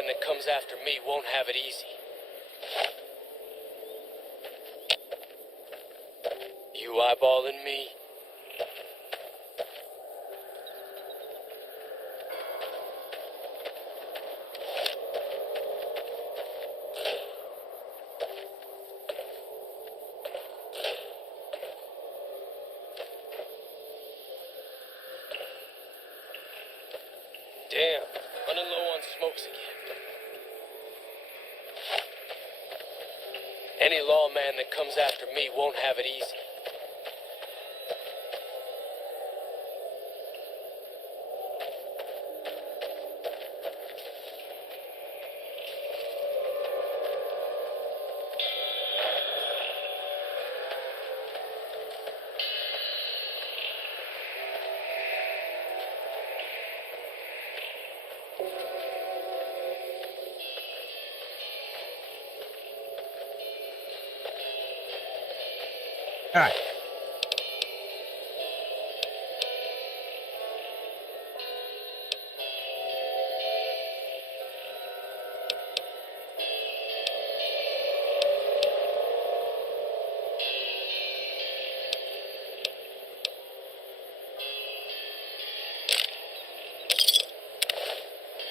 lawman that comes after me won't have it easy. You eyeballing me? Damn, running low on smokes again. Any lawman that comes after me won't have it easy. All right.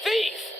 Thief!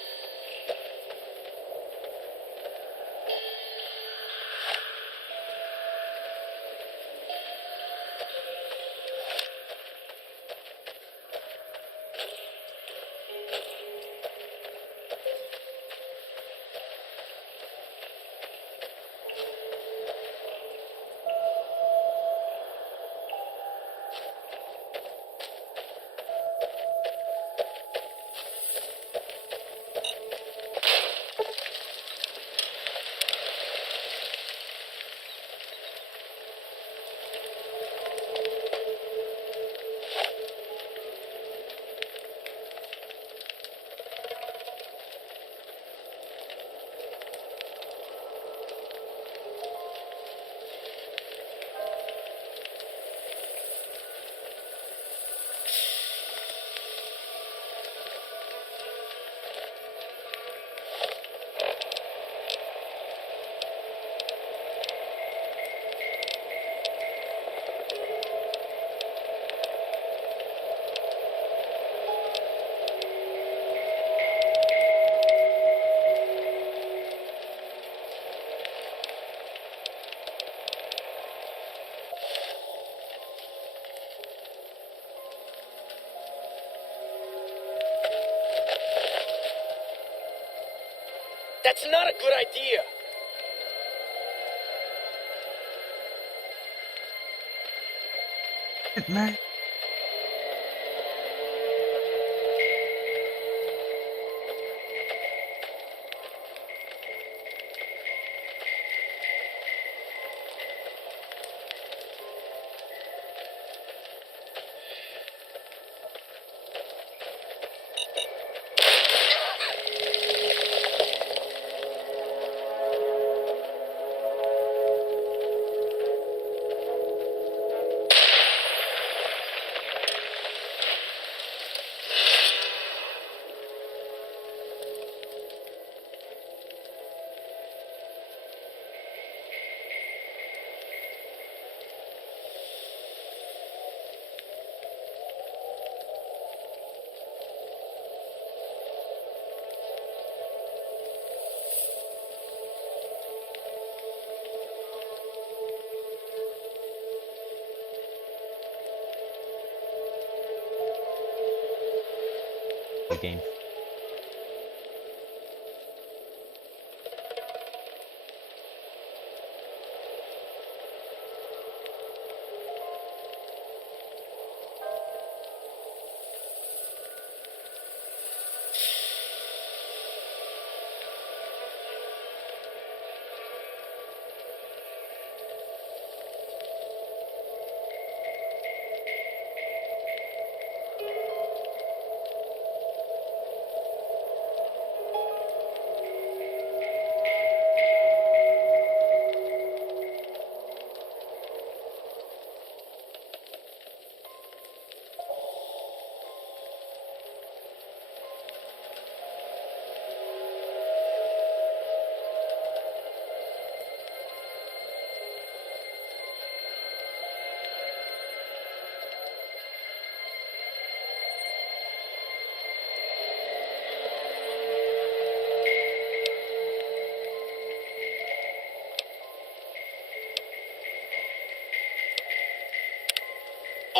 That's not a good idea. Man. The game.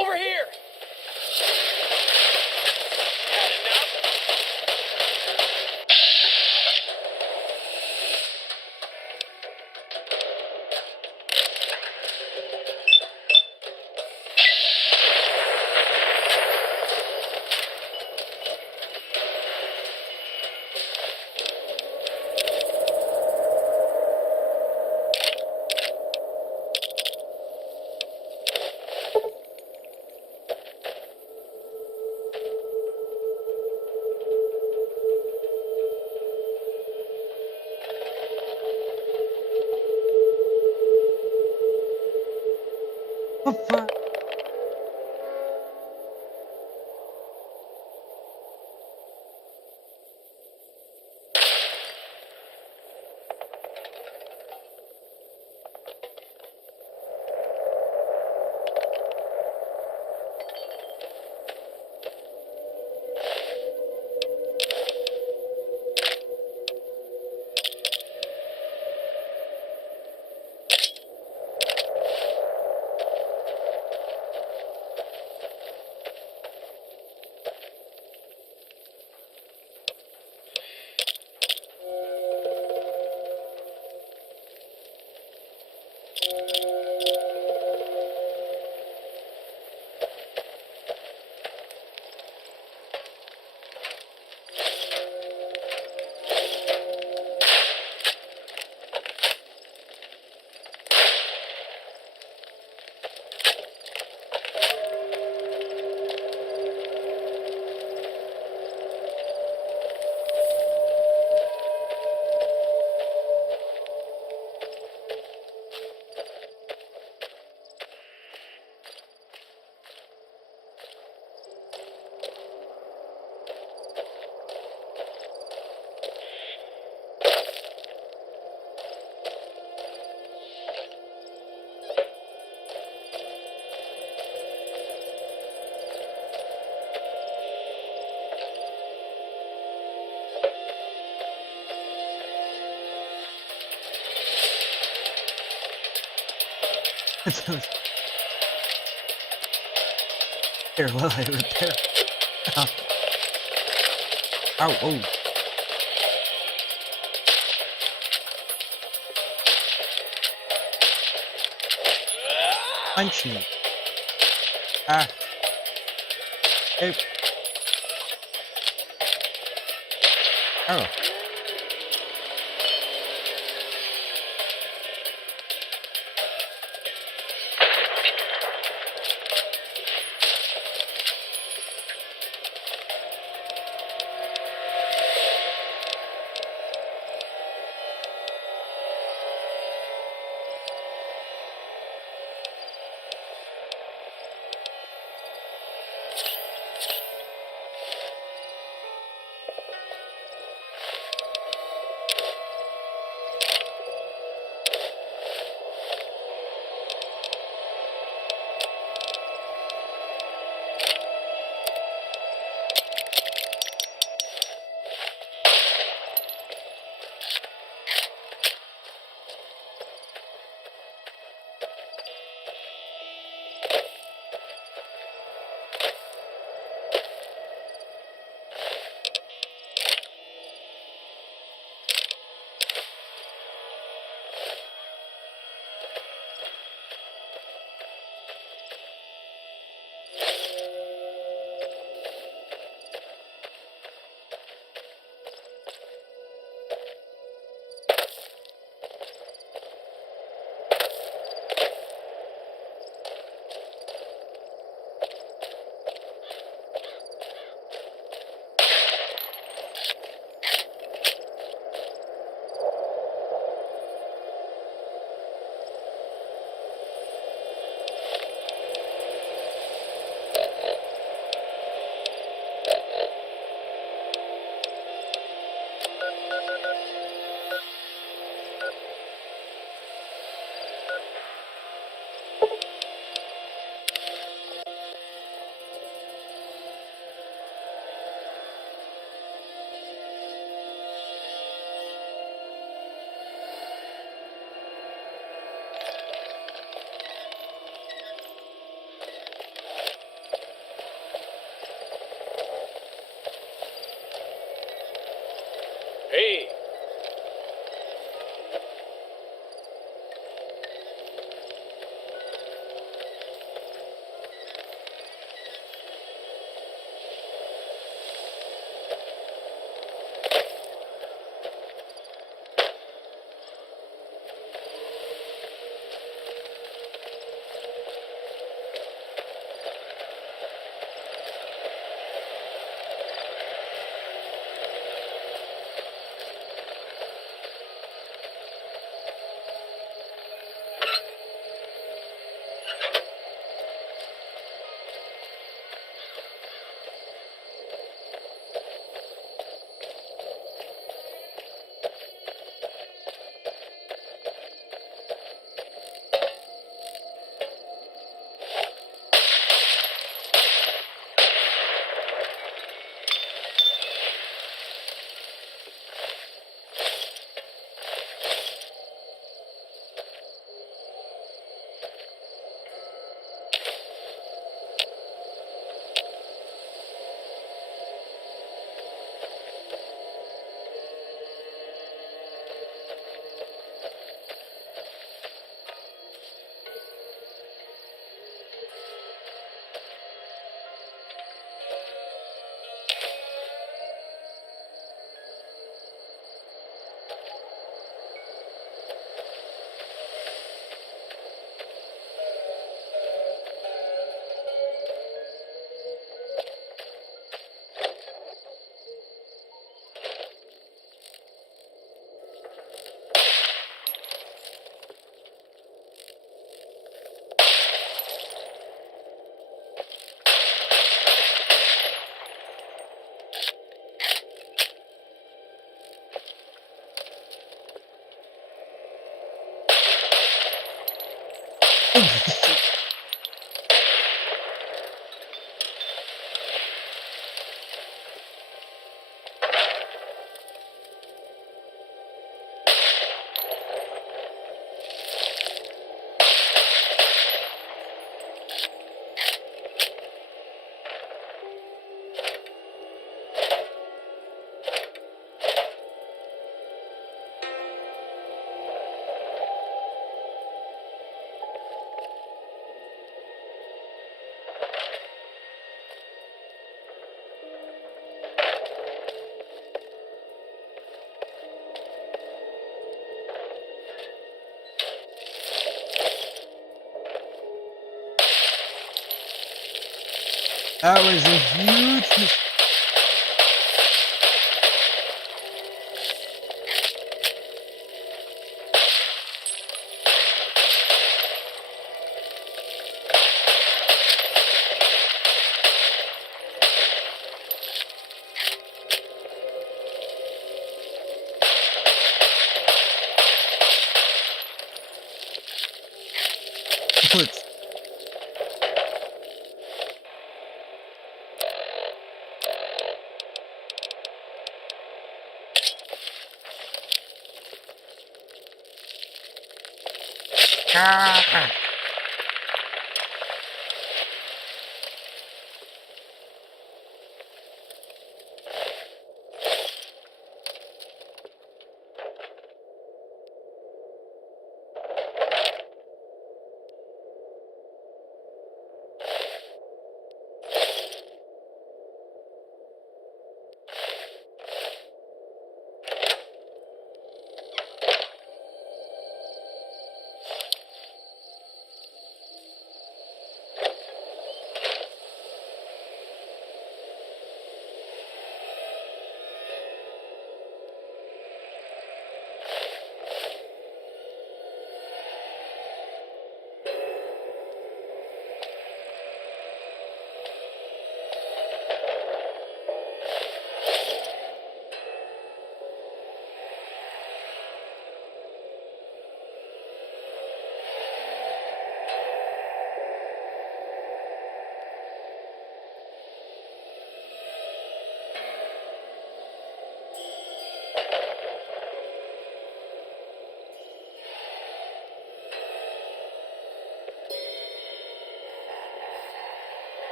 Over here! Got it now? What the fuck? Here, while I repair. Ow. Ow, oh. Punch me. Ah. Hey. Oh. That was a huge mistake. Cool.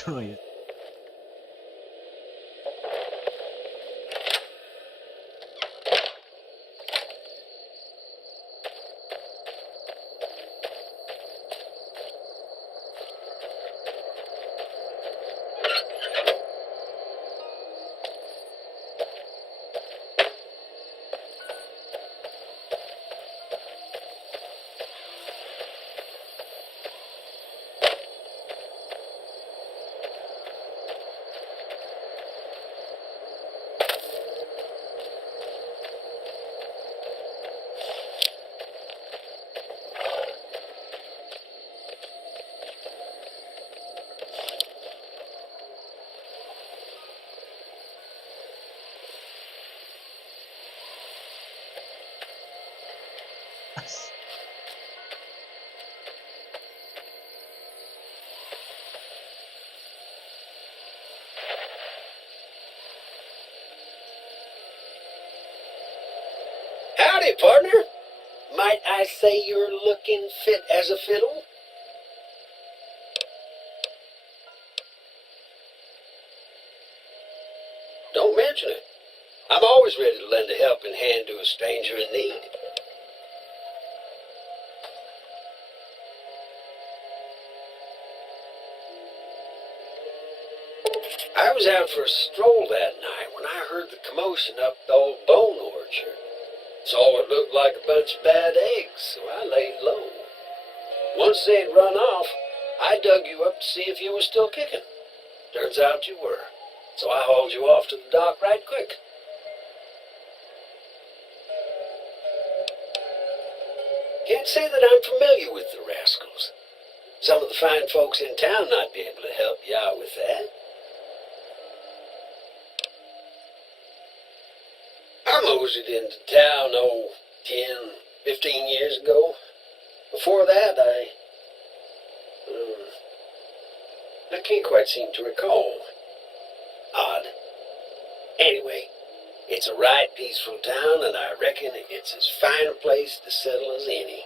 destroy it. Howdy, partner. Might I say you're looking fit as a fiddle? Don't mention it. I'm always ready to lend a helping hand to a stranger in need. I was out for a stroll that night when I heard the commotion up the old bone orchard. Saw what looked like a bunch of bad eggs, so I laid low. Once they'd run off, I dug you up to see if you were still kicking. Turns out you were, so I hauled you off to the dock right quick. Can't say that I'm familiar with the rascals. Some of the fine folks in town might be able to help you out with that. I moseyed into town, 10, 15 years ago. Before that, I can't quite seem to recall. Odd. Anyway, it's a right peaceful town, and I reckon it's as fine a place to settle as any.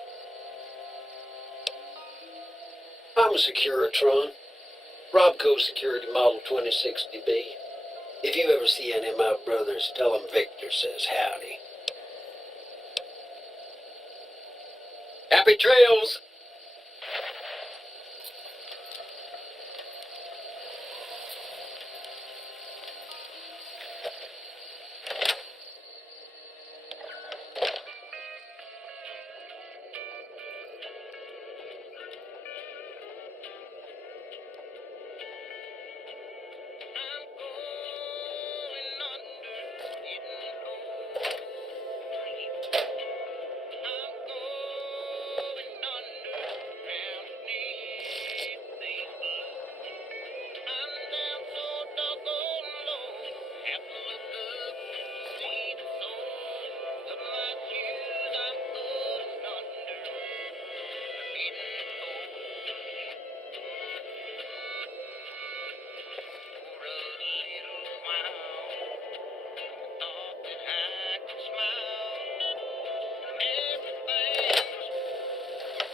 I'm a Securitron, Robco Security Model 2060B. If you ever see any of my brothers, tell them Victor says howdy. Happy trails!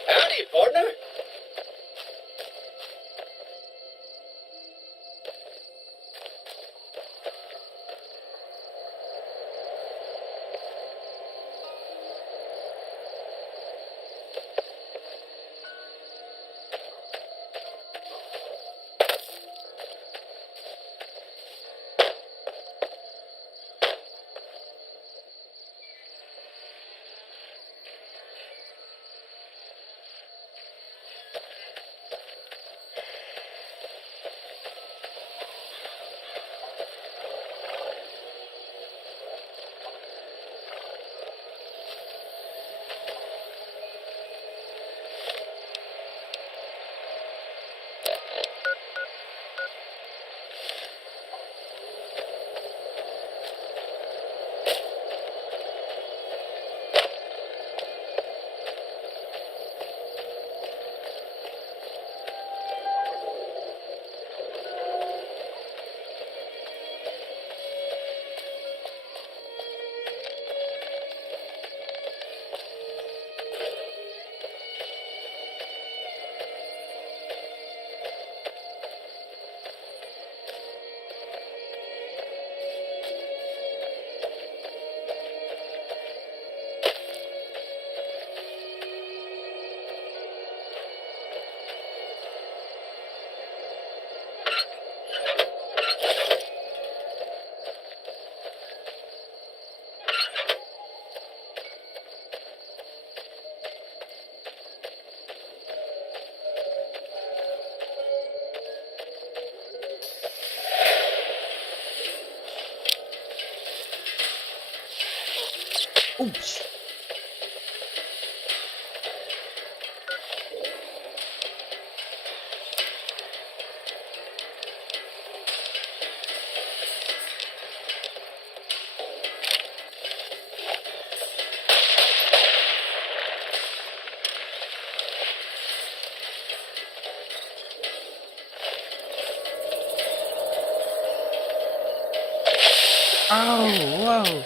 Howdy, partner. Oops. Oh, whoa.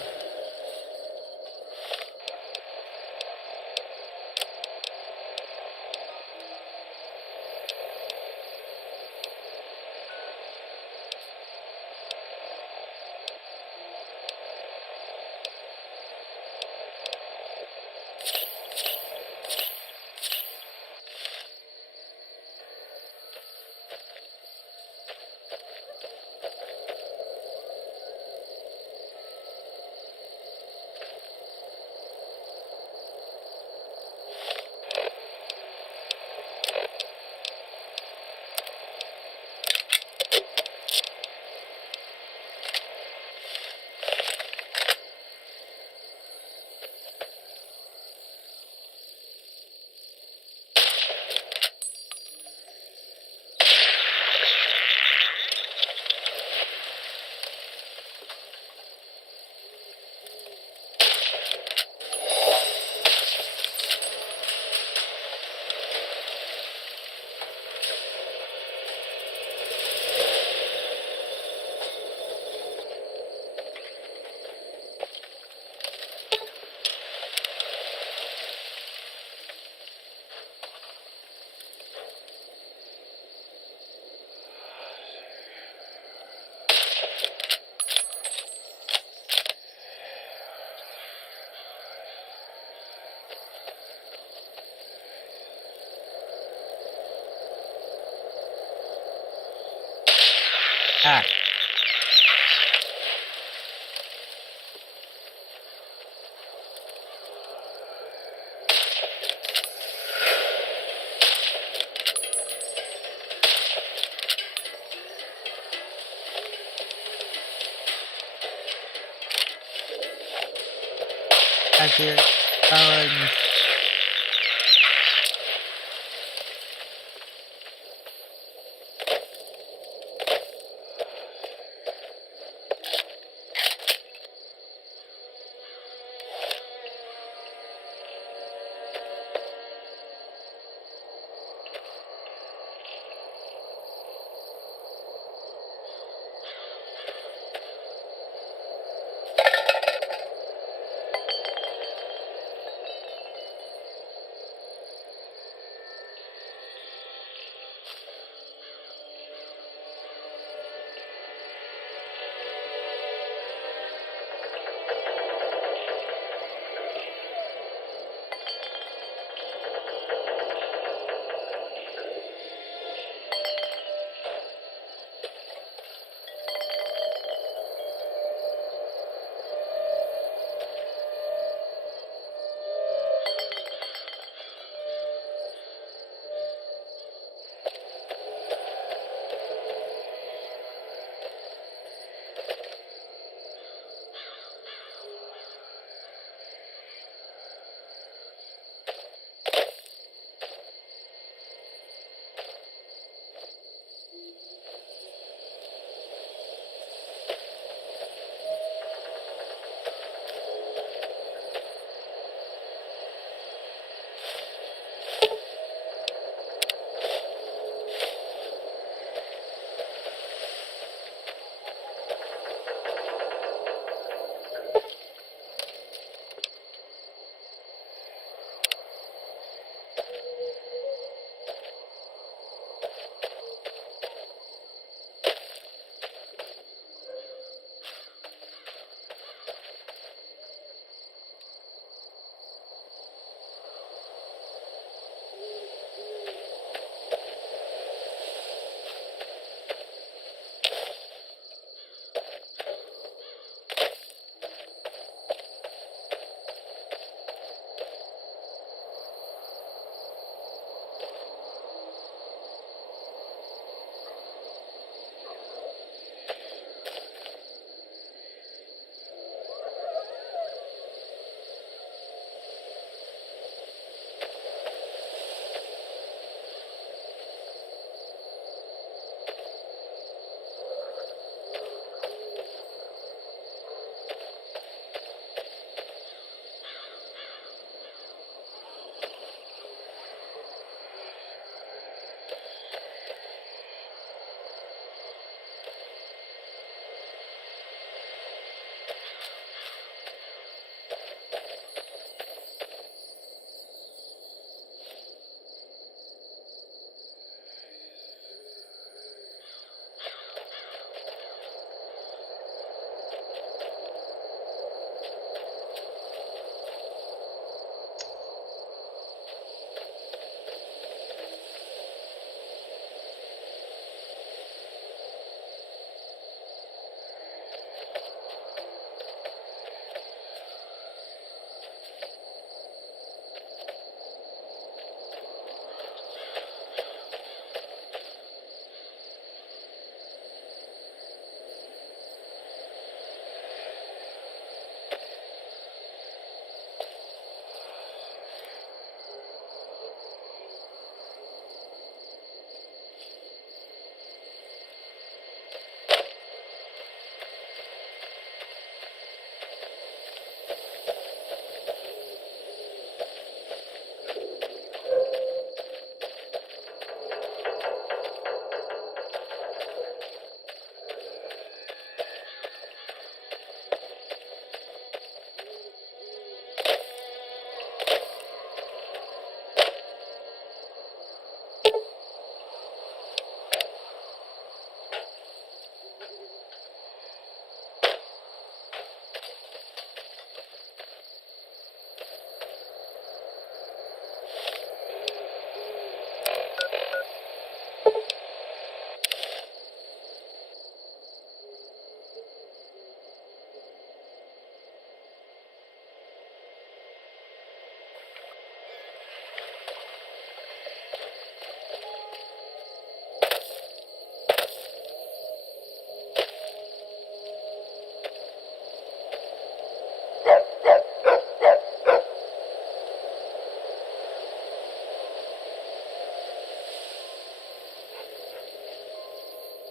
Ah. Accurate.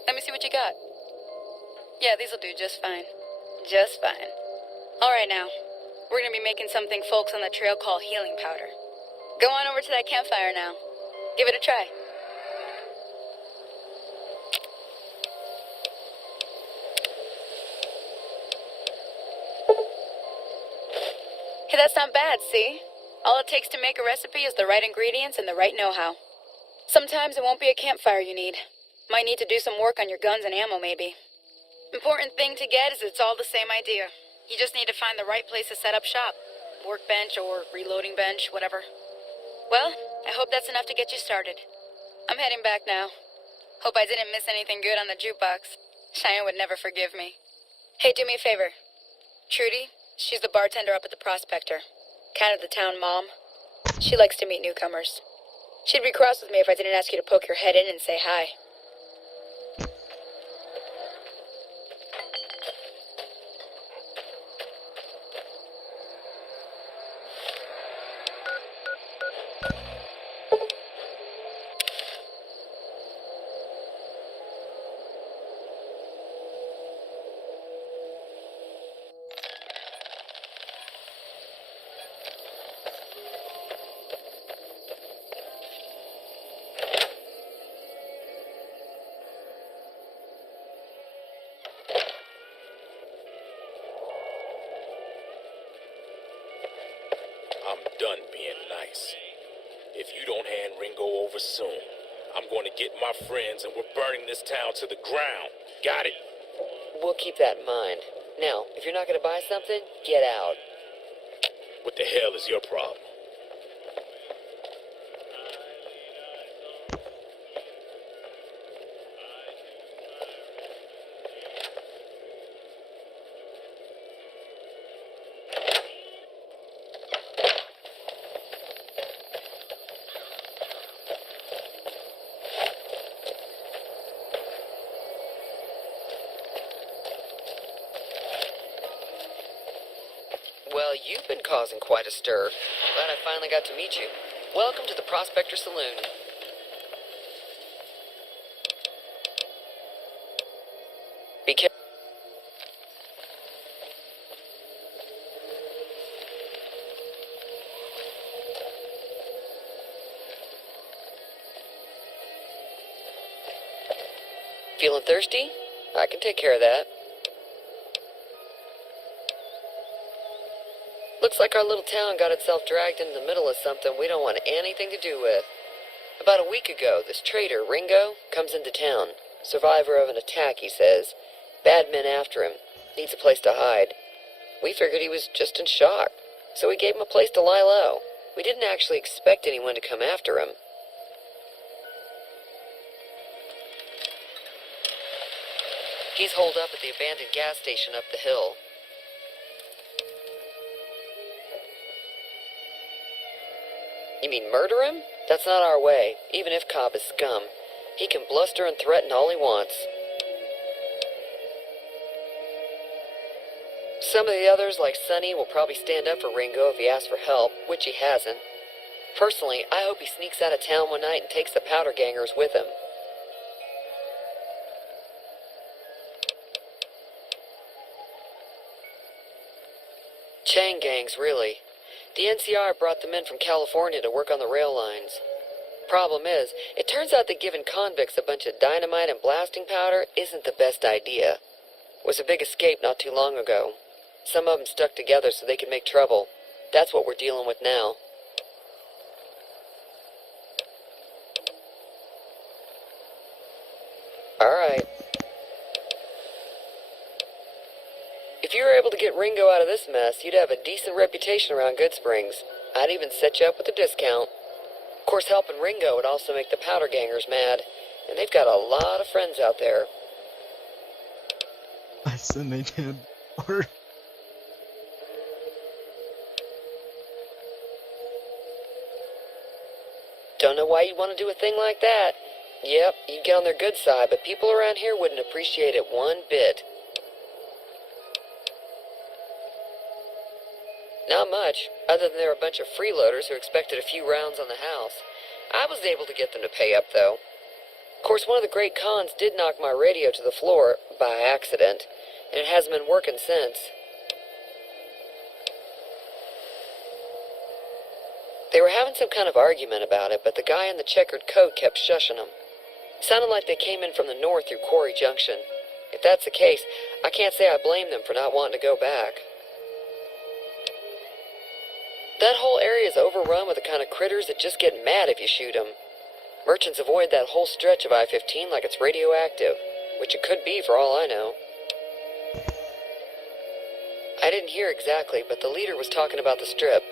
Let me see what you got. Yeah, these'll do just fine. Just fine. Alright now, we're gonna be making something folks on the trail call healing powder. Go on over to that campfire now. Give it a try. Hey, that's not bad, see? All it takes to make a recipe is the right ingredients and the right know-how. Sometimes it won't be a campfire you need. Might need to do some work on your guns and ammo, maybe. Important thing to get is it's all the same idea. You just need to find the right place to set up shop. Workbench or reloading bench, whatever. Well, I hope that's enough to get you started. I'm heading back now. Hope I didn't miss anything good on the jukebox. Cheyenne would never forgive me. Hey, do me a favor. Trudy, she's the bartender up at the Prospector. Kind of the town mom. She likes to meet newcomers. She'd be cross with me if I didn't ask you to poke your head in and say hi. I'm done being nice. If you don't hand Ringo over soon, I'm going to get my friends and we're burning this town to the ground. Got it? We'll keep that in mind. Now, if you're not going to buy something, get out. What the hell is your problem? Well, you've been causing quite a stir. Glad I finally got to meet you. Welcome to the Prospector Saloon. Be careful. Feeling thirsty? I can take care of that. Looks like our little town got itself dragged into the middle of something we don't want anything to do with. About a week ago, this traitor, Ringo, comes into town. Survivor of an attack, he says. Bad men after him. Needs a place to hide. We figured he was just in shock, so we gave him a place to lie low. We didn't actually expect anyone to come after him. He's holed up at the abandoned gas station up the hill. You mean murder him? That's not our way, even if Cobb is scum. He can bluster and threaten all he wants. Some of the others, like Sonny, will probably stand up for Ringo if he asks for help, which he hasn't. Personally, I hope he sneaks out of town one night and takes the powder gangers with him. Chain gangs, really. The NCR brought them in from California to work on the rail lines. Problem is, it turns out that giving convicts a bunch of dynamite and blasting powder isn't the best idea. Was a big escape not too long ago. Some of them stuck together so they could make trouble. That's what we're dealing with now. Alright. If you were able to get Ringo out of this mess, you'd have a decent reputation around Goodsprings. I'd even set you up with a discount. Of course, helping Ringo would also make the powder gangers mad, and they've got a lot of friends out there. Less than they did. Or Don't know why you'd want to do a thing like that. Yep, you'd get on their good side, but people around here wouldn't appreciate it one bit. Not much, other than they were a bunch of freeloaders who expected a few rounds on the house. I was able to get them to pay up, though. Of course, one of the great cons did knock my radio to the floor by accident, and it hasn't been working since. They were having some kind of argument about it, but the guy in the checkered coat kept shushing them. Sounded like they came in from the north through Quarry Junction. If that's the case, I can't say I blame them for not wanting to go back. That whole area is overrun with the kind of critters that just get mad if you shoot them. Merchants avoid that whole stretch of I-15 like it's radioactive, which it could be for all I know. I didn't hear exactly, but the leader was talking about the strip.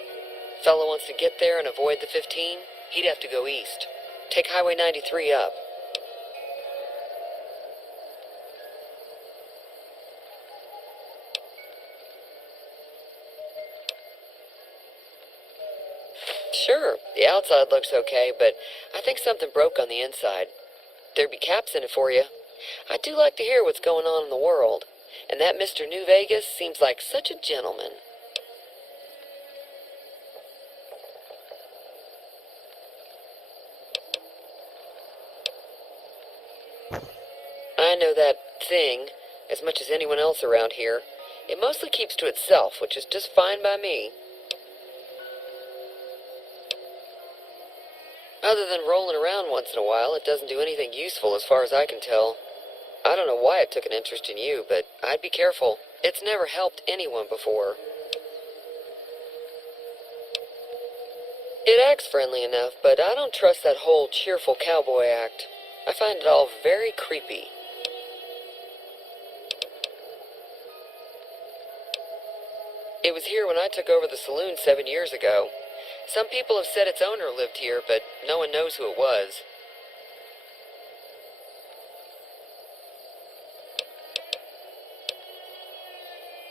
Fellow wants to get there and avoid the 15, he'd have to go east. Take Highway 93 up. Sure, the outside looks okay, but I think something broke on the inside. There'd be caps in it for you. I do like to hear what's going on in the world, and that Mr. New Vegas seems like such a gentleman. I know that thing as much as anyone else around here. It mostly keeps to itself, which is just fine by me. Other than rolling around once in a while, it doesn't do anything useful as far as I can tell. I don't know why it took an interest in you, but I'd be careful. It's never helped anyone before. It acts friendly enough, but I don't trust that whole cheerful cowboy act. I find it all very creepy. It was here when I took over the saloon 7 years ago. Some people have said its owner lived here, but no one knows who it was.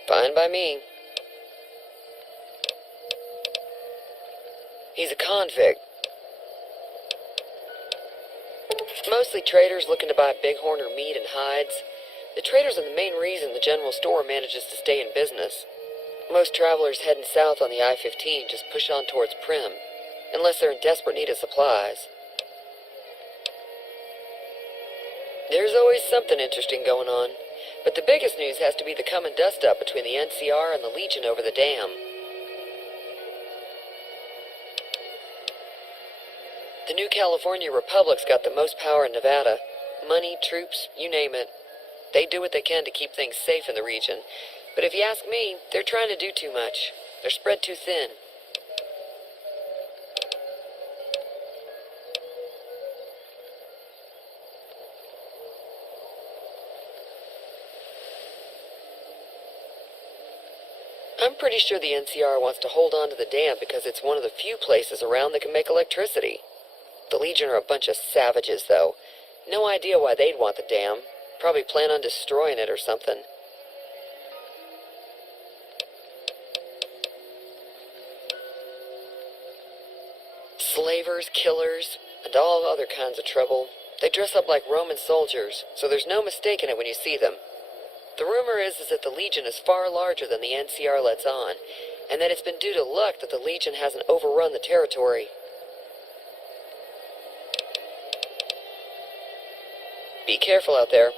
Fine by me. He's a convict. Mostly traders looking to buy bighorn or meat and hides. The traders are the main reason the general store manages to stay in business. Most travelers heading south on the I-15 just push on towards Prim, unless they're in desperate need of supplies. There's always something interesting going on, but the biggest news has to be the coming dust-up between the NCR and the Legion over the dam. The new California Republic's got the most power in Nevada. Money, troops, you name it. They do what they can to keep things safe in the region. But if you ask me, they're trying to do too much. They're spread too thin. I'm pretty sure the NCR wants to hold on to the dam because it's one of the few places around that can make electricity. The Legion are a bunch of savages, though. No idea why they'd want the dam. Probably plan on destroying it or something. Slavers, killers, and all other kinds of trouble. They dress up like Roman soldiers, so there's no mistaking it when you see them. The rumor is that the Legion is far larger than the NCR lets on, and that it's been due to luck that the Legion hasn't overrun the territory. Be careful out there.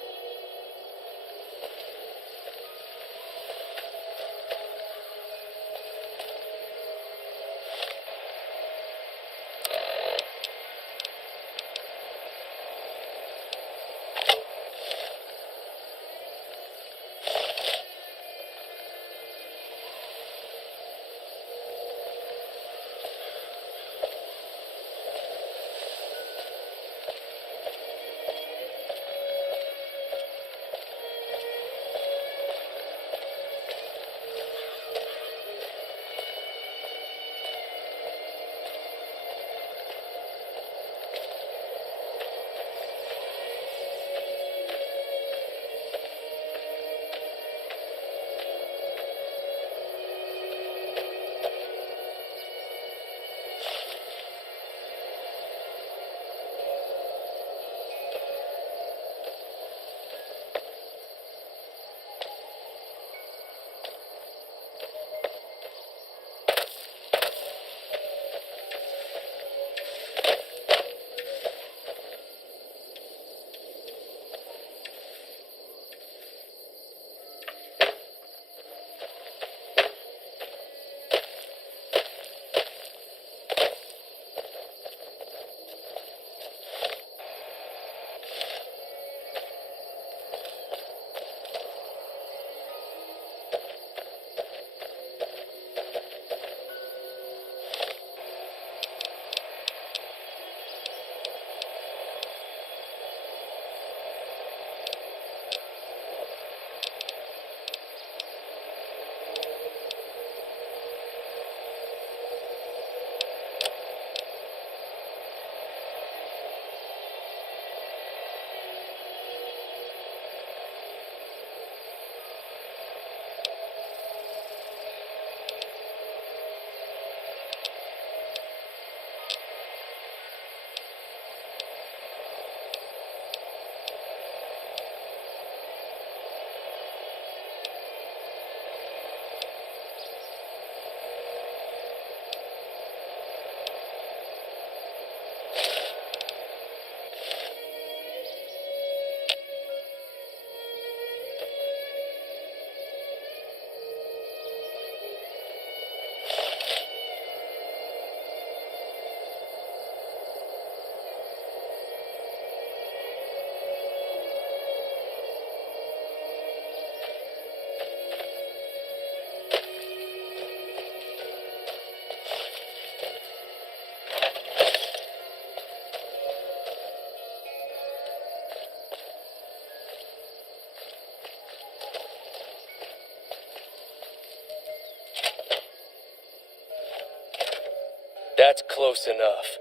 That's close enough.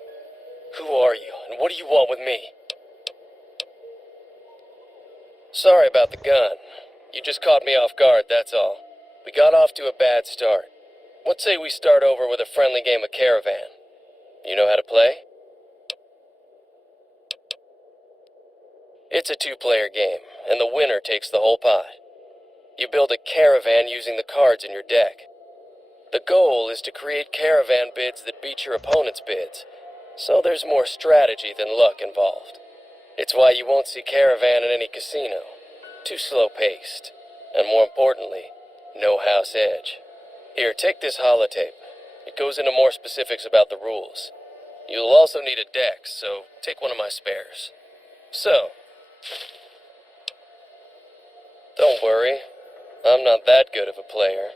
Who are you, and what do you want with me? Sorry about the gun. You just caught me off guard, that's all. We got off to a bad start. What say we start over with a friendly game of Caravan? You know how to play? It's a two-player game, and the winner takes the whole pot. You build a caravan using the cards in your deck. The goal is to create caravan bids that beat your opponent's bids, so there's more strategy than luck involved. It's why you won't see caravan in any casino. Too slow-paced. And more importantly, no house edge. Here, take this holotape. It goes into more specifics about the rules. You'll also need a deck, so take one of my spares. So, don't worry, I'm not that good of a player.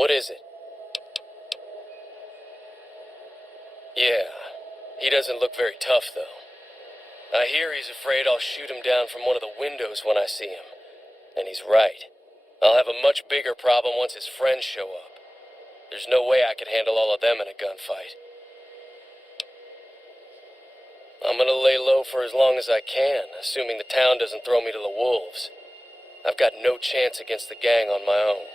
What is it? Yeah, he doesn't look very tough, though. I hear he's afraid I'll shoot him down from one of the windows when I see him. And he's right. I'll have a much bigger problem once his friends show up. There's no way I could handle all of them in a gunfight. I'm gonna lay low for as long as I can, assuming the town doesn't throw me to the wolves. I've got no chance against the gang on my own.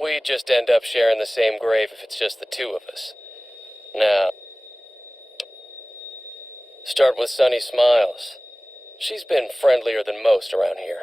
We'd just end up sharing the same grave if it's just the two of us. Now, start with Sunny Smiles. She's been friendlier than most around here.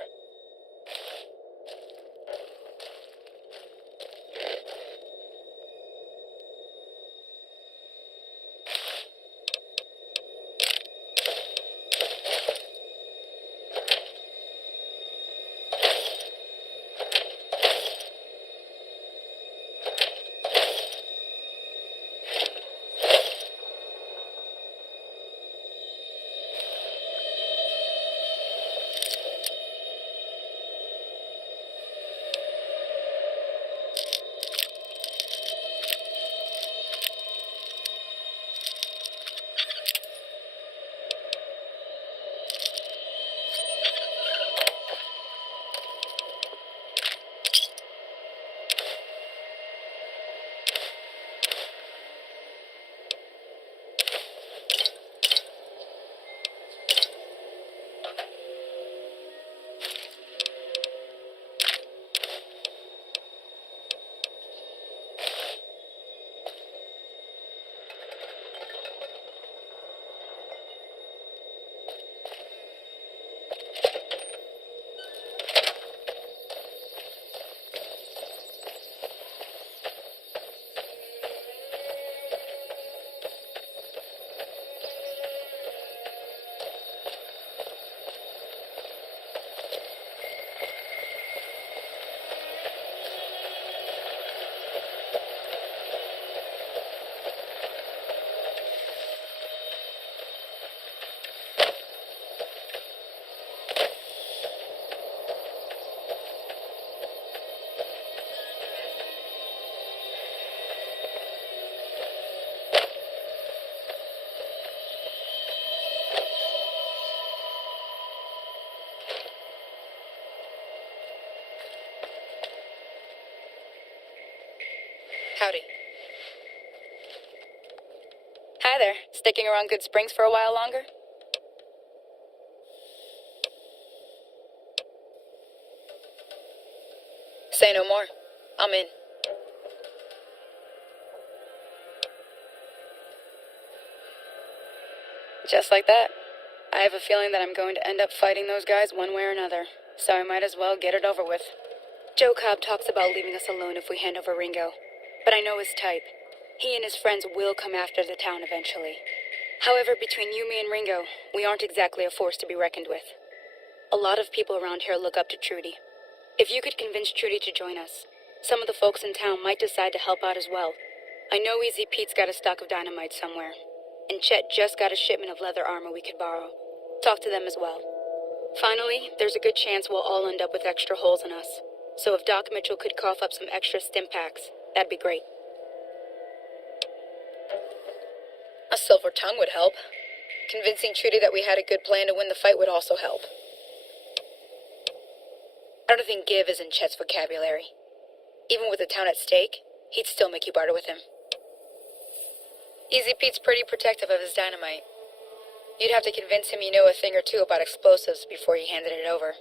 Howdy. Hi there. Sticking around Good Springs for a while longer? Say no more. I'm in. Just like that. I have a feeling that I'm going to end up fighting those guys one way or another, so I might as well get it over with. Joe Cobb talks about leaving us alone if we hand over Ringo, but I know his type. He and his friends will come after the town eventually. However, between you, me, and Ringo, we aren't exactly a force to be reckoned with. A lot of people around here look up to Trudy. If you could convince Trudy to join us, some of the folks in town might decide to help out as well. I know Easy Pete's got a stock of dynamite somewhere, and Chet just got a shipment of leather armor we could borrow. Talk to them as well. Finally, there's a good chance we'll all end up with extra holes in us. So if Doc Mitchell could cough up some extra stim packs, that'd be great. A silver tongue would help. Convincing Trudy that we had a good plan to win the fight would also help. I don't think give is in Chet's vocabulary. Even with the town at stake, he'd still make you barter with him. Easy Pete's pretty protective of his dynamite. You'd have to convince him you know a thing or two about explosives before you handed it over.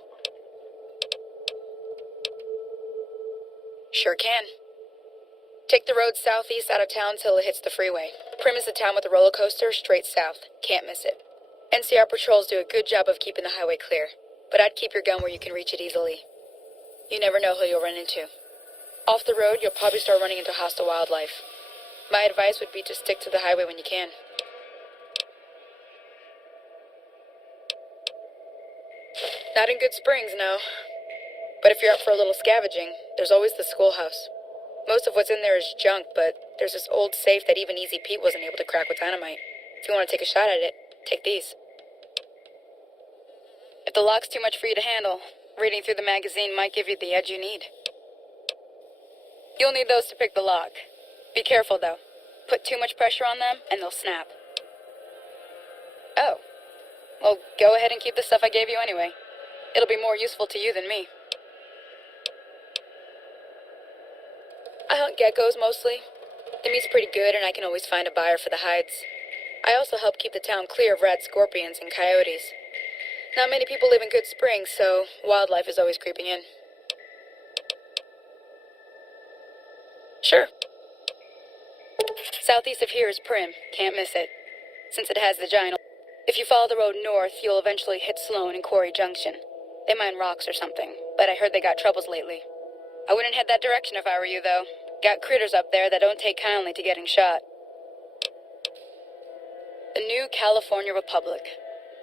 Sure can. Take the road southeast out of town till it hits the freeway. Prim is the town with the roller coaster straight south. Can't miss it. NCR patrols do a good job of keeping the highway clear, but I'd keep your gun where you can reach it easily. You never know who you'll run into. Off the road, you'll probably start running into hostile wildlife. My advice would be to stick to the highway when you can. Not in Good Springs, no. But if you're up for a little scavenging, there's always the schoolhouse. Most of what's in there is junk, but there's this old safe that even Easy Pete wasn't able to crack with dynamite. If you want to take a shot at it, take these. If the lock's too much for you to handle, reading through the magazine might give you the edge you need. You'll need those to pick the lock. Be careful, though. Put too much pressure on them, and they'll snap. Oh. Well, go ahead and keep the stuff I gave you anyway. It'll be more useful to you than me. I hunt geckos mostly. The meat's pretty good, and I can always find a buyer for the hides. I also help keep the town clear of rat scorpions and coyotes. Not many people live in Good Springs, so wildlife is always creeping in. Sure. Southeast of here is Prim. Can't miss it. Since it has the giant... If you follow the road north, you'll eventually hit Sloan and Quarry Junction. They mine rocks or something, but I heard they got troubles lately. I wouldn't head that direction if I were you, though. Got critters up there that don't take kindly to getting shot. The new California Republic.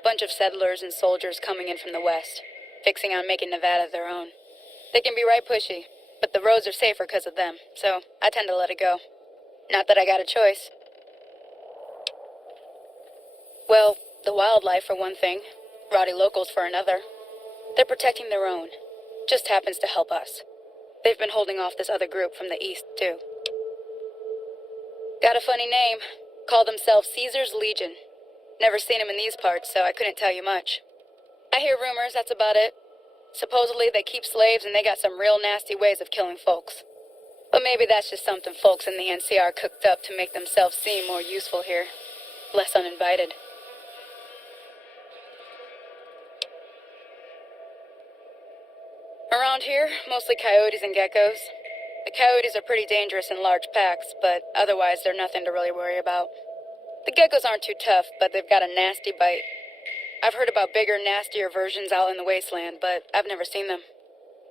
Bunch of settlers and soldiers coming in from the west, fixing on making Nevada their own. They can be right pushy, but the roads are safer because of them, so I tend to let it go. Not that I got a choice. Well, the wildlife for one thing, rowdy locals for another. They're protecting their own. Just happens to help us. They've been holding off this other group from the east, too. Got a funny name. Call themselves Caesar's Legion. Never seen them in these parts, so I couldn't tell you much. I hear rumors, that's about it. Supposedly they keep slaves and they got some real nasty ways of killing folks. But maybe that's just something folks in the NCR cooked up to make themselves seem more useful here. Less uninvited. Around here, mostly coyotes and geckos. The coyotes are pretty dangerous in large packs, but otherwise they're nothing to really worry about. The geckos aren't too tough, but they've got a nasty bite. I've heard about bigger, nastier versions out in the wasteland, but I've never seen them.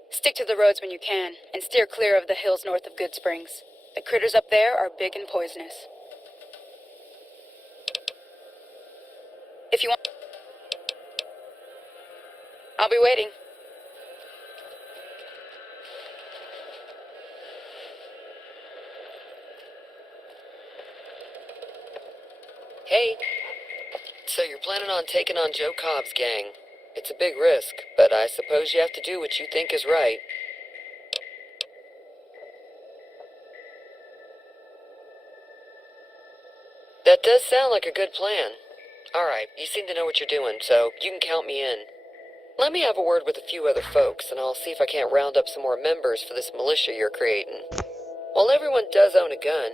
Stick to the roads when you can, and steer clear of the hills north of Good Springs. The critters up there are big and poisonous. If you want... I'll be waiting. Hey. So you're planning on taking on Joe Cobb's gang. It's a big risk, but I suppose you have to do what you think is right. That does sound like a good plan. Alright, you seem to know what you're doing, so you can count me in. Let me have a word with a few other folks, and I'll see if I can't round up some more members for this militia you're creating. While everyone does own a gun,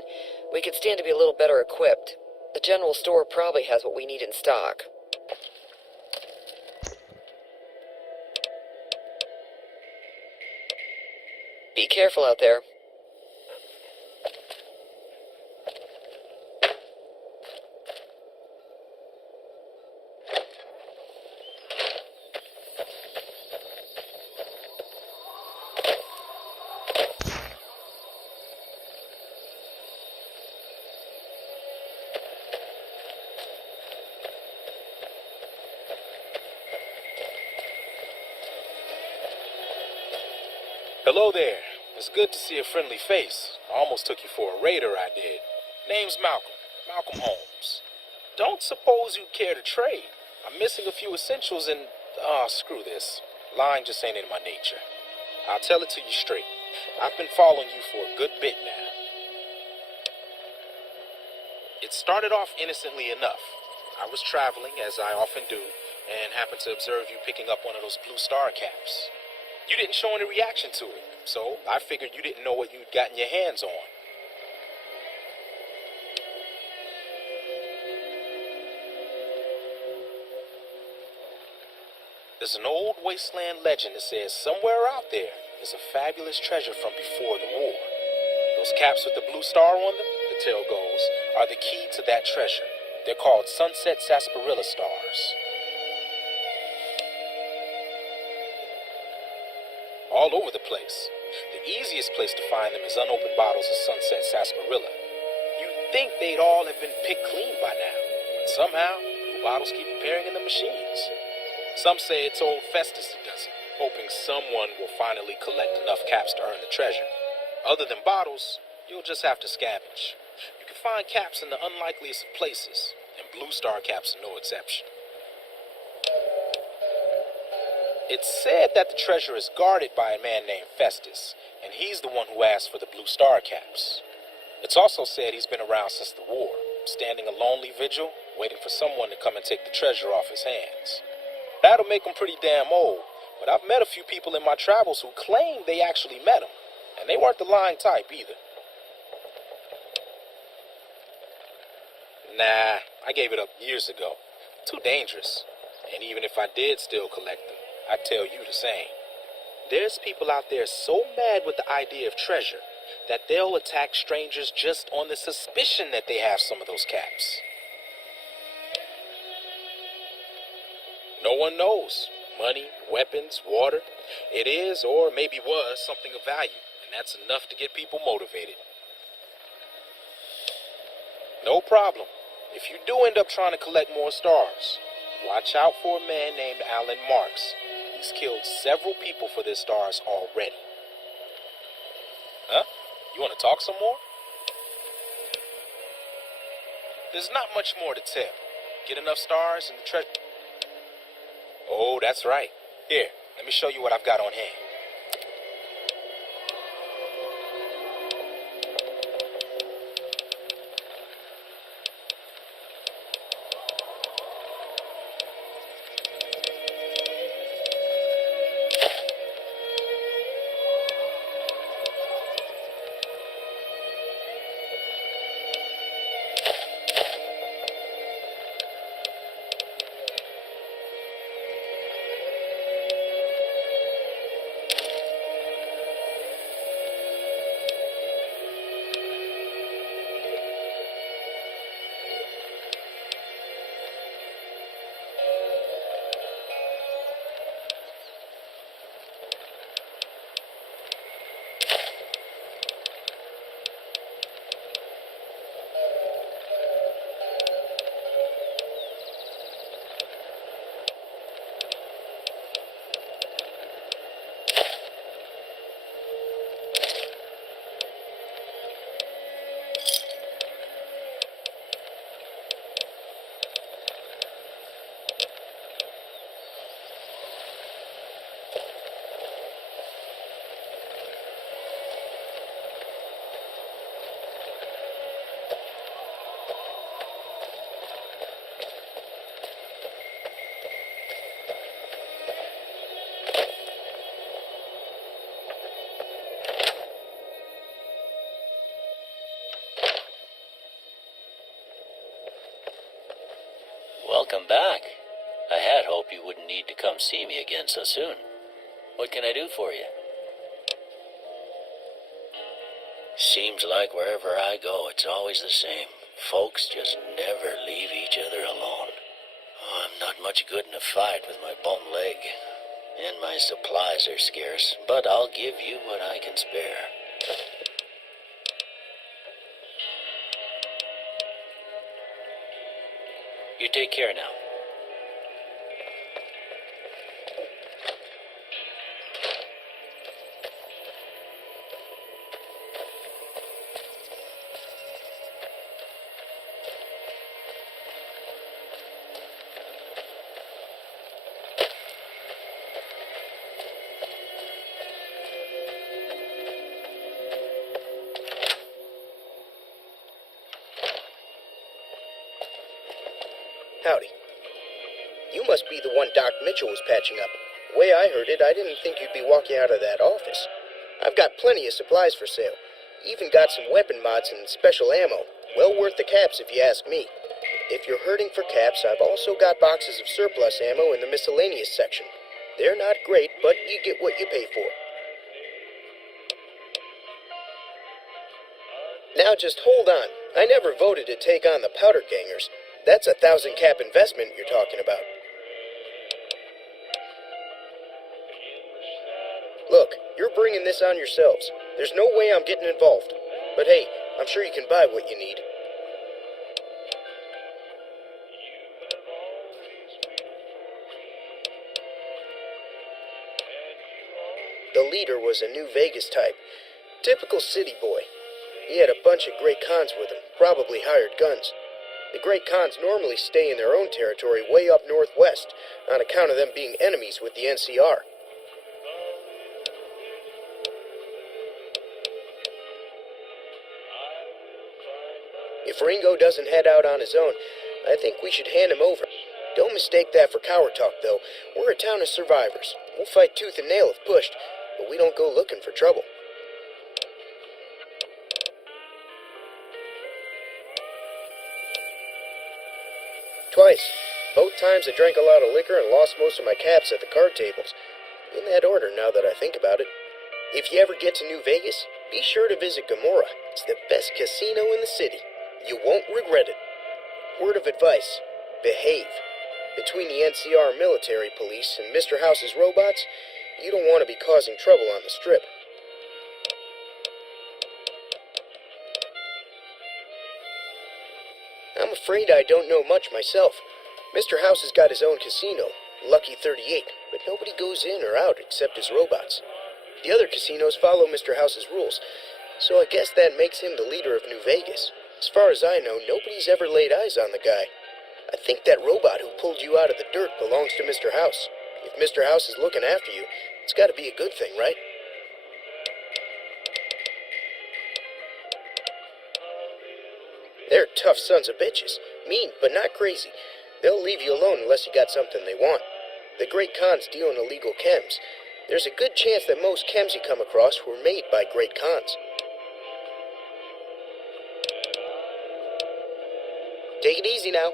we could stand to be a little better equipped. The general store probably has what we need in stock. Be careful out there. Hello there. It's good to see a friendly face. I almost took you for a raider, I did. Name's Malcolm. Malcolm Holmes. Don't suppose you'd care to trade. I'm missing a few essentials and... screw this. Lying just ain't in my nature. I'll tell it to you straight. I've been following you for a good bit now. It started off innocently enough. I was traveling, as I often do, and happened to observe you picking up one of those blue star caps. You didn't show any reaction to it, so I figured you didn't know what you'd gotten your hands on. There's an old wasteland legend that says somewhere out there is a fabulous treasure from before the war. Those caps with the blue star on them, the tale goes, are the key to that treasure. They're called sunset sarsaparilla stars. All over the place. The easiest place to find them is unopened bottles of sunset sarsaparilla. You'd think they'd all have been picked clean by now, but somehow, new bottles keep appearing in the machines. Some say it's old Festus who does it, hoping someone will finally collect enough caps to earn the treasure. Other than bottles, you'll just have to scavenge. You can find caps in the unlikeliest of places, and blue star caps are no exception. It's said that the treasure is guarded by a man named Festus, and he's the one who asked for the blue star caps. It's also said he's been around since the war, standing a lonely vigil, waiting for someone to come and take the treasure off his hands. That'll make him pretty damn old, but I've met a few people in my travels who claim they actually met him, and they weren't the lying type either. Nah, I gave it up years ago. Too dangerous. And even if I did still collect them, I'd tell you the same. There's people out there so mad with the idea of treasure that they'll attack strangers just on the suspicion that they have some of those caps. No one knows. Money, weapons, water. It is, or maybe was, something of value, and that's enough to get people motivated. No problem. If you do end up trying to collect more stars, watch out for a man named Alan Marks. He's killed several people for their stars already. Huh? You want to talk some more? There's not much more to tell. Get enough stars and the treasure. Oh, that's right. Here, let me show you what I've got on hand. Welcome back. I had hoped you wouldn't need to come see me again so soon. What can I do for you? Seems like wherever I go, it's always the same. Folks just never leave each other alone. Oh, I'm not much good in a fight with my bum leg. And my supplies are scarce, but I'll give you what I can spare. You take care now. Howdy. You must be the one Doc Mitchell was patching up. The way I heard it, I didn't think you'd be walking out of that office. I've got plenty of supplies for sale. Even got some weapon mods and special ammo. Well worth the caps if you ask me. If you're hurting for caps, I've also got boxes of surplus ammo in the miscellaneous section. They're not great, but you get what you pay for. Now just hold on. I never voted to take on the powder gangers. That's a 1,000 cap investment you're talking about. Look, you're bringing this on yourselves. There's no way I'm getting involved. But hey, I'm sure you can buy what you need. The leader was a New Vegas type. Typical city boy. He had a bunch of Great Khans with him, probably hired guns. The Great Khans normally stay in their own territory way up northwest, on account of them being enemies with the NCR. If Ringo doesn't head out on his own, I think we should hand him over. Don't mistake that for coward talk, though. We're a town of survivors. We'll fight tooth and nail if pushed, but we don't go looking for trouble. Twice. Both times I drank a lot of liquor and lost most of my caps at the card tables. In that order, now that I think about it. If you ever get to New Vegas, be sure to visit Gomorrah. It's the best casino in the city. You won't regret it. Word of advice, behave. Between the NCR military police and Mr. House's robots, you don't want to be causing trouble on the strip. I'm afraid I don't know much myself. Mr. House has got his own casino, Lucky 38, but nobody goes in or out except his robots. The other casinos follow Mr. House's rules, so I guess that makes him the leader of New Vegas. As far as I know, nobody's ever laid eyes on the guy. I think that robot who pulled you out of the dirt belongs to Mr. House. If Mr. House is looking after you, it's got to be a good thing, right? They're tough sons of bitches. Mean, but not crazy. They'll leave you alone unless you got something they want. The Great Khans deal in illegal chems. There's a good chance that most chems you come across were made by Great Khans. Take it easy now.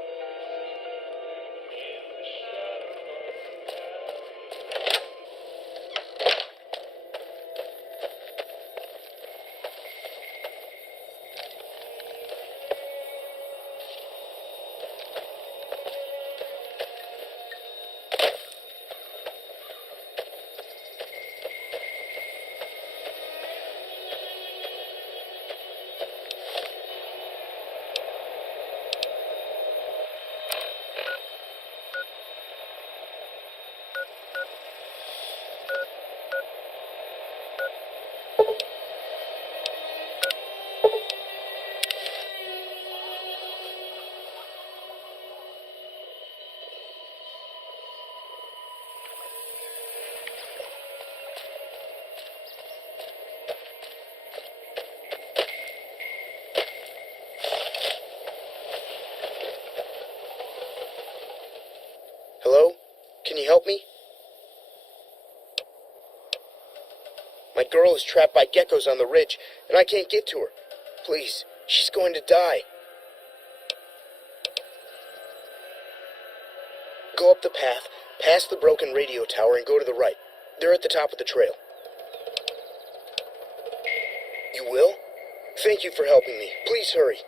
Hello? Can you help me? My girl is trapped by geckos on the ridge, and I can't get to her. Please, she's going to die. Go up the path, past the broken radio tower, and go to the right. They're at the top of the trail. You will? Thank you for helping me. Please hurry.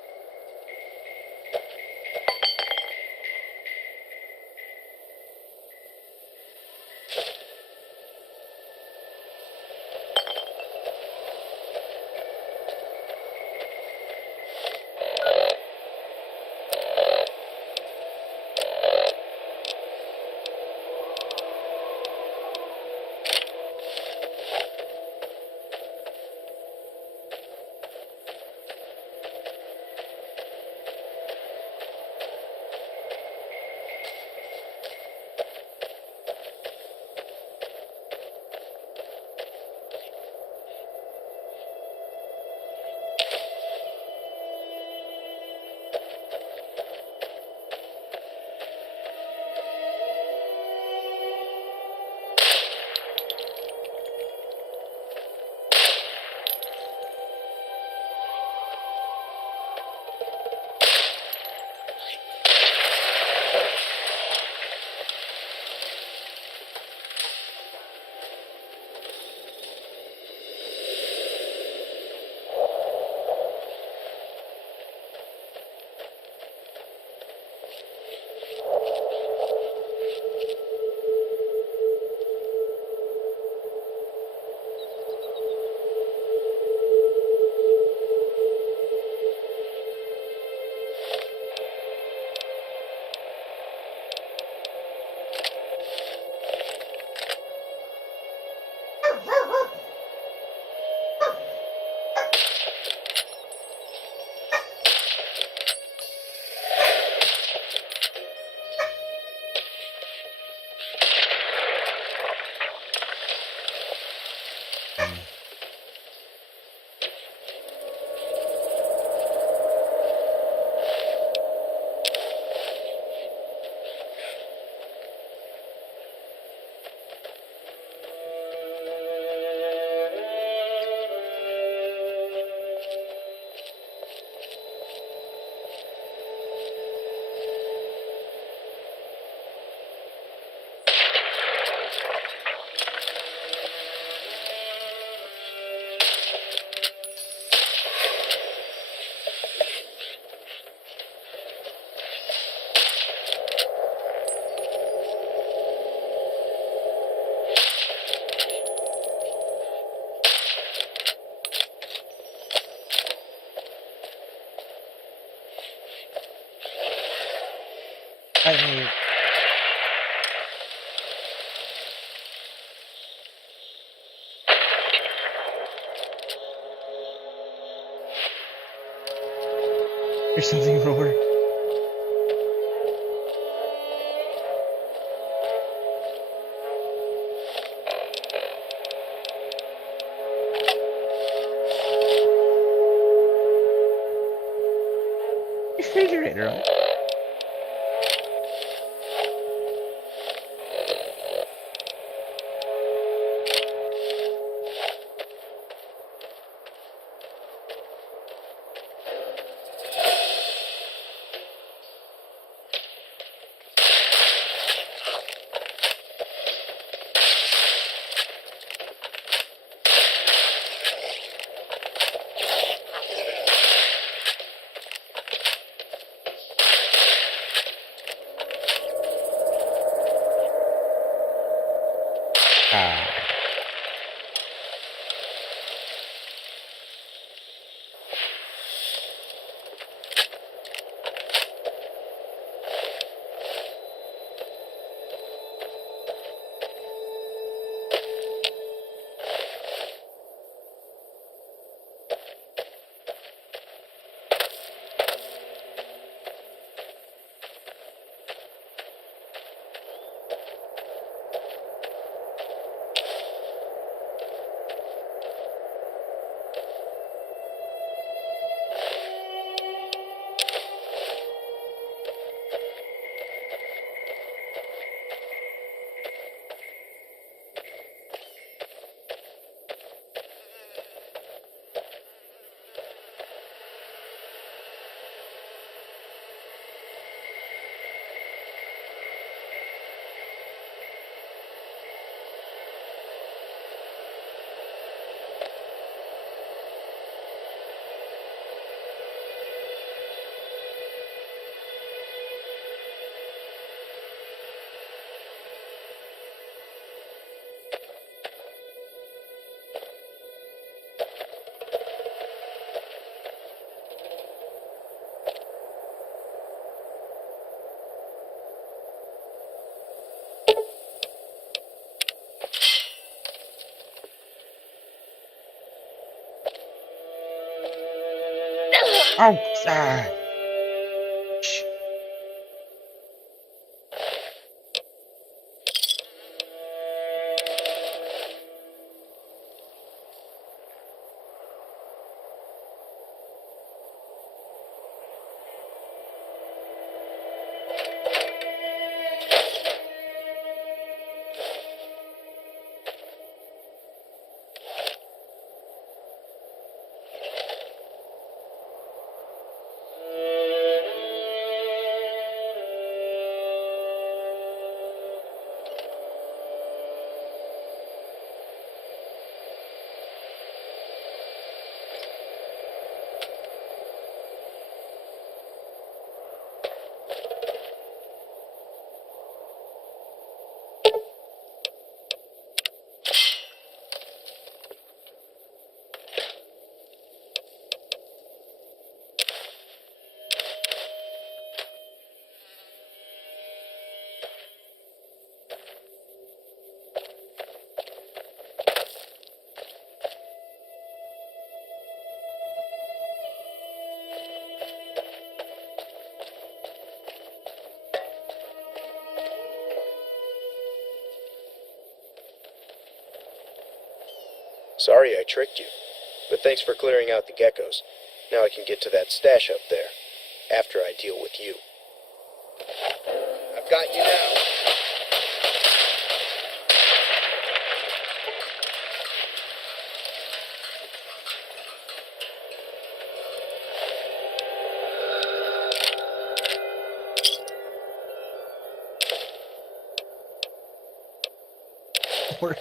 I mean, there's something wrong. Refrigerator on. Ah. Oh, ah. Shh. Sorry I tricked you, but thanks for clearing out the geckos. Now I can get to that stash up there, after I deal with you. I've got you now. Work.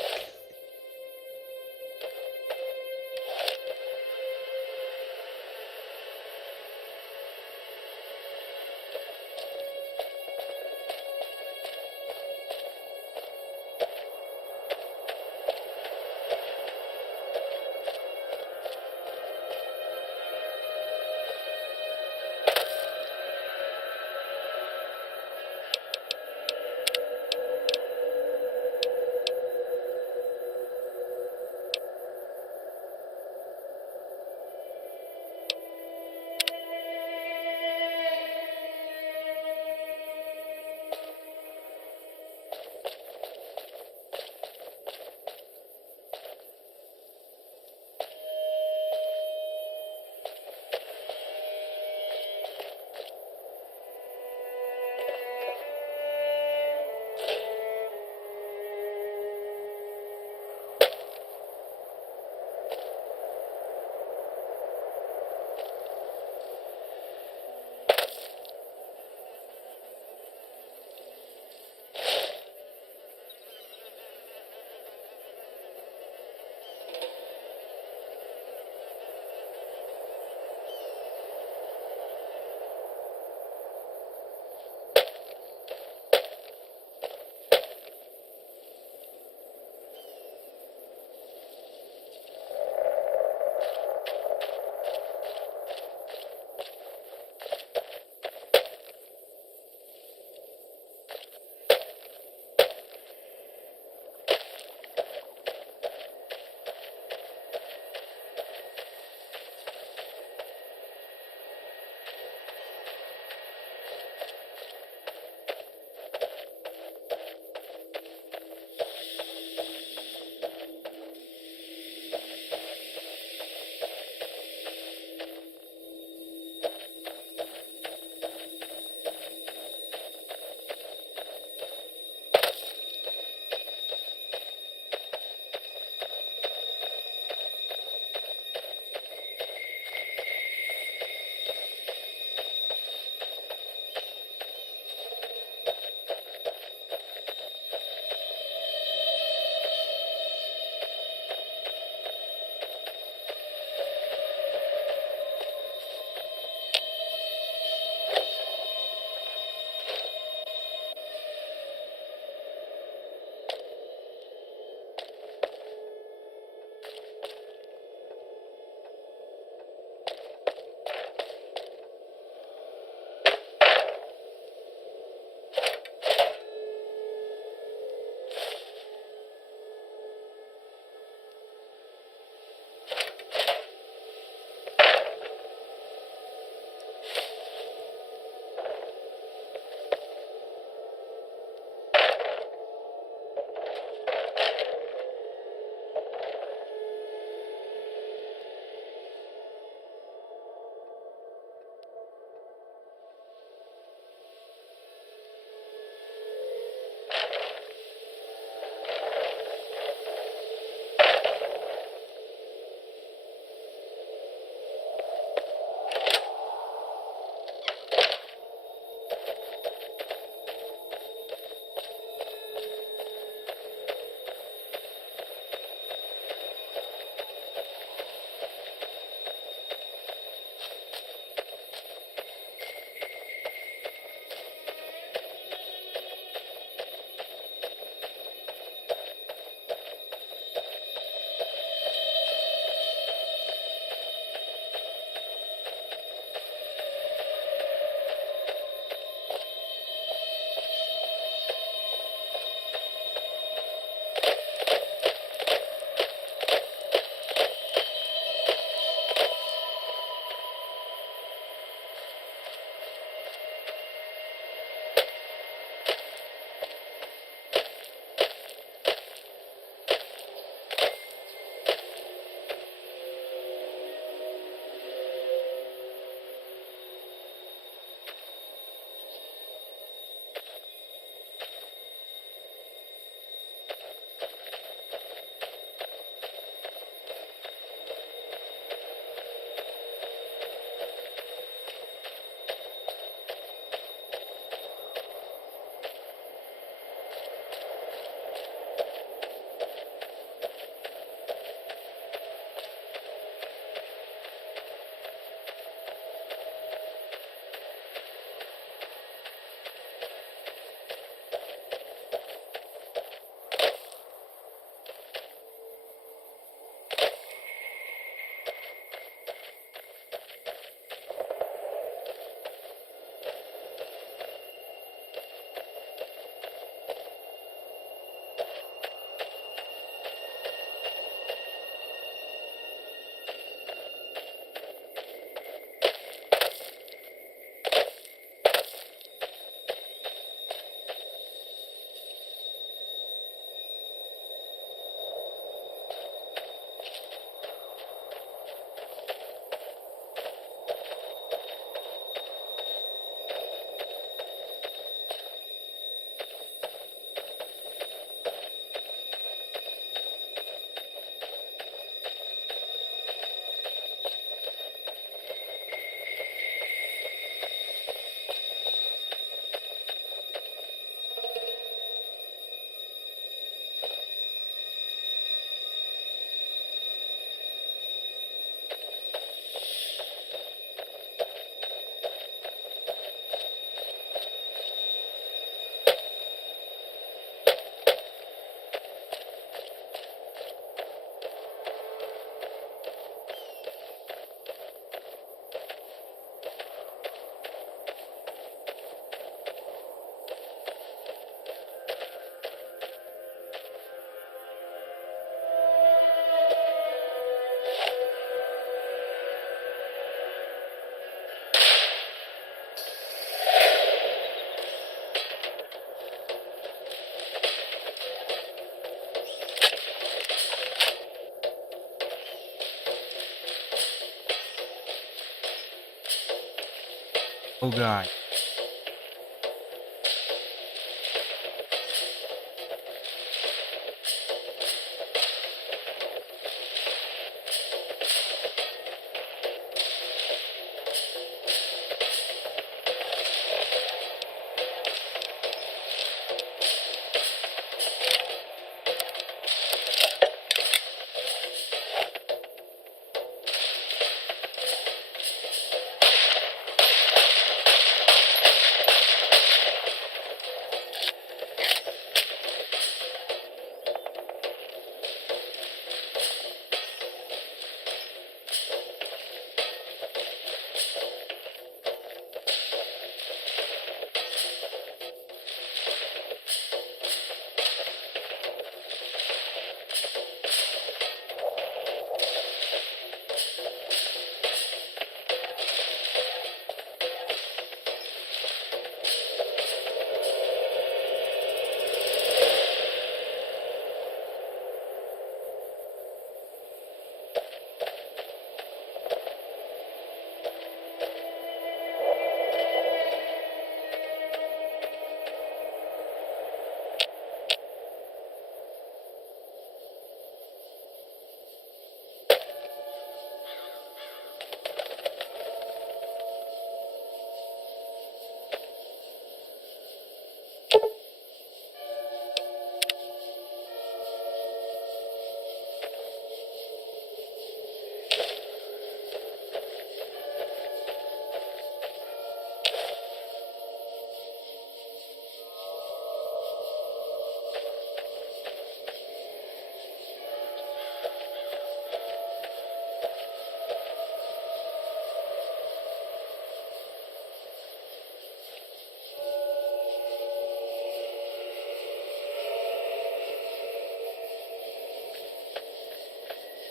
Oh god.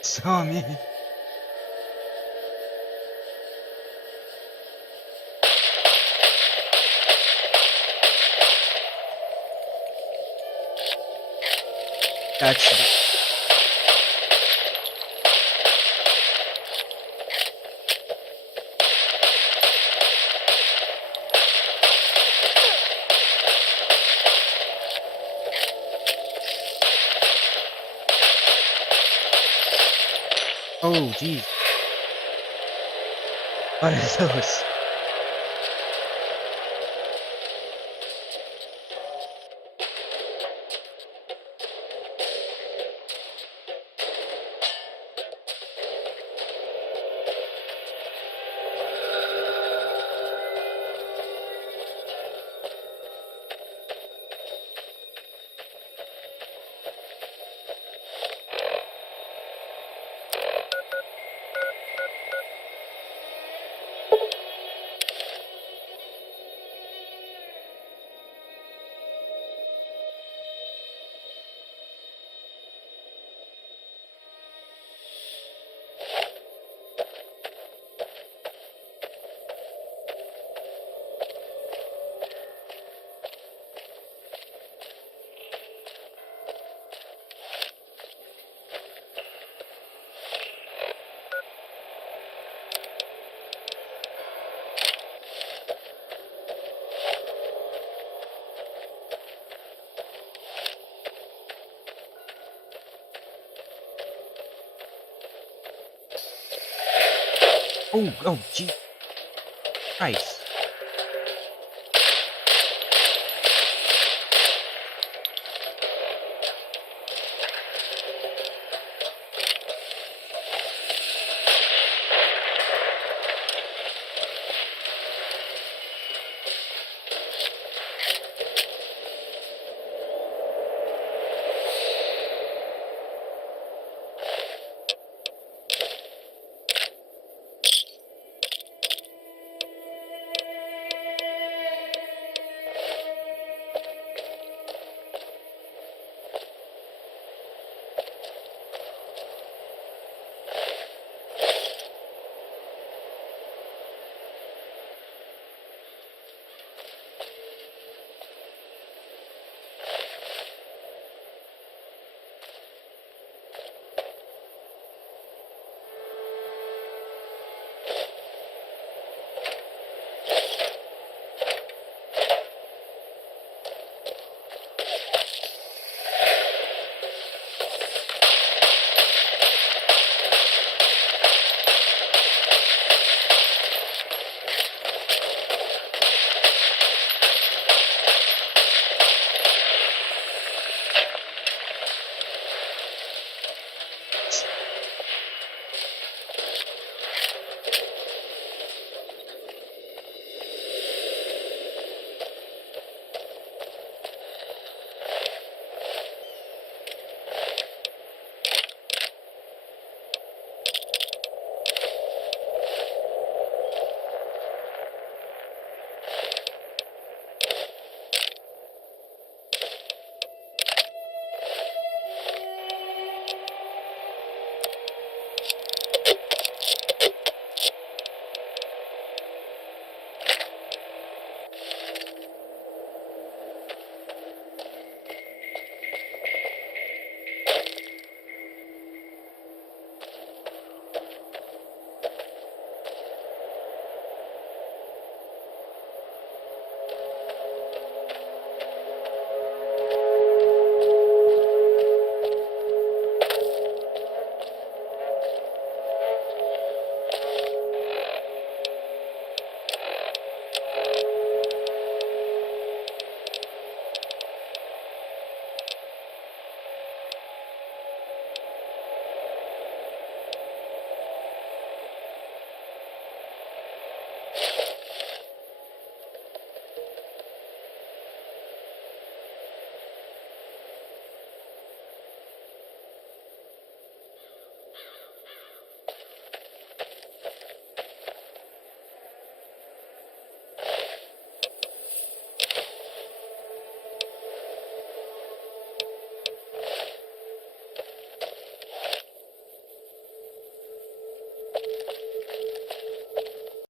Saw me. That's oh jeez. What is those? Oh, gee. Christ.